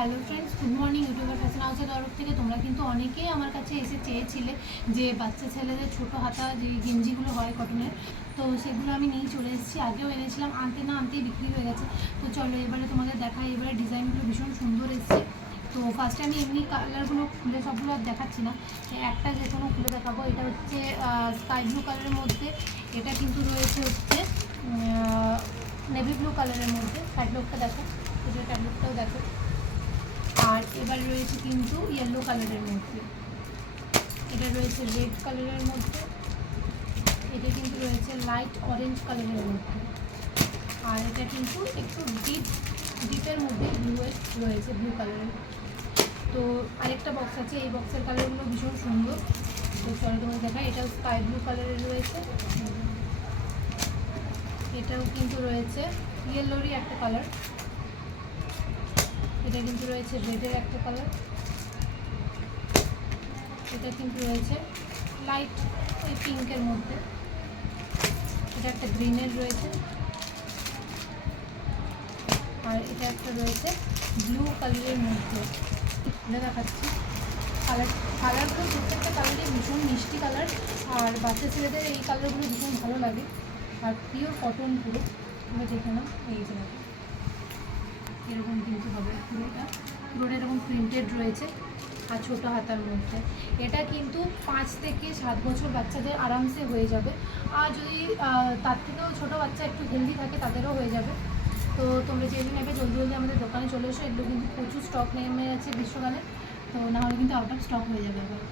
Hello friends, good morning. YouTuber fashion হাউসের তরফ থেকে তোমরা কিন্তু অনেকেই আমার কাছে এসে চেয়েছিলে যে বাচ্চা ছেলেদের ছোটো হাতা যে গেঞ্জিগুলো হয় কটনের, তো সেগুলো আমি নিয়ে চলে এসেছি। আগেও এনেছিলাম, আনতে না আনতেই বিক্রি হয়ে গেছে। তো চলো এবারে তোমাদের দেখাই। এবারে ডিজাইনগুলো ভীষণ সুন্দর এসেছে। তো ফার্স্টে আমি এমনি কালারগুলো খুলে সবগুলো আর দেখাচ্ছি না, একটা যে কোনো খুলে দেখাবো। এটা হচ্ছে স্কাই ব্লু কালারের মধ্যে, এটা কিন্তু রয়েছে হচ্ছে নেভি ব্লু কালারের মধ্যে। ক্যাটলগটা দেখো, এটা ক্যাটলগটাও দেখো। আর এবার রয়েছে কিন্তু ইয়েলো কালারের মধ্যে, এটা রয়েছে রেড কালারের মধ্যে, এটা কিন্তু রয়েছে লাইট অরেঞ্জ কালারের মধ্যে, আর এটা কিন্তু একটু ডিপের মধ্যে ব্লুয়ের রয়েছে, ব্লু কালারের। তো আরেকটা বক্স আছে, এই বক্সের কালারগুলো ভীষণ সুন্দর। তো চলো তোমাকে দেখাই। এটাও স্কাই ব্লু কালারের রয়েছে, এটাও কিন্তু রয়েছে ইয়েলোরই একটা কালার, এটা কিন্তু রয়েছে রেডের একটা কালার, এটা কিন্তু রয়েছে লাইট ওই পিঙ্কের মধ্যে, এটা একটা গ্রিনের রয়েছে, আর এটা একটা রয়েছে ব্লু কালারের মধ্যে। এটা দেখাচ্ছি কালারগুলো, প্রত্যেকটা কালারই ভীষণ মিষ্টি কালার, আর বাচ্চা ছেলেদের এই কালারগুলো ভীষণ ভালো লাগে, আর পিওর কটন পুরো। তুমি দেখে নাও, এই যে এরকম কিন্তু হবে পুরোটা এরকম প্রিন্টেড রয়েছে, আর ছোটো হাতার মধ্যে। এটা কিন্তু 5 থেকে 7 বছর বাচ্চাদের আরামসে হয়ে যাবে, আর যদি তার থেকেও ছোটো বাচ্চা একটু হেলদি থাকে তাদেরও হয়ে যাবে। তো তোমরা যেদিন নেবে জলদি জলদি আমাদের দোকানে চলে এসো। এগুলো কিন্তু প্রচুর স্টক নেমে যাচ্ছে গ্রীষ্মকালে, তো নাহলে কিন্তু আউট অফ স্টক হয়ে যাবে এবার।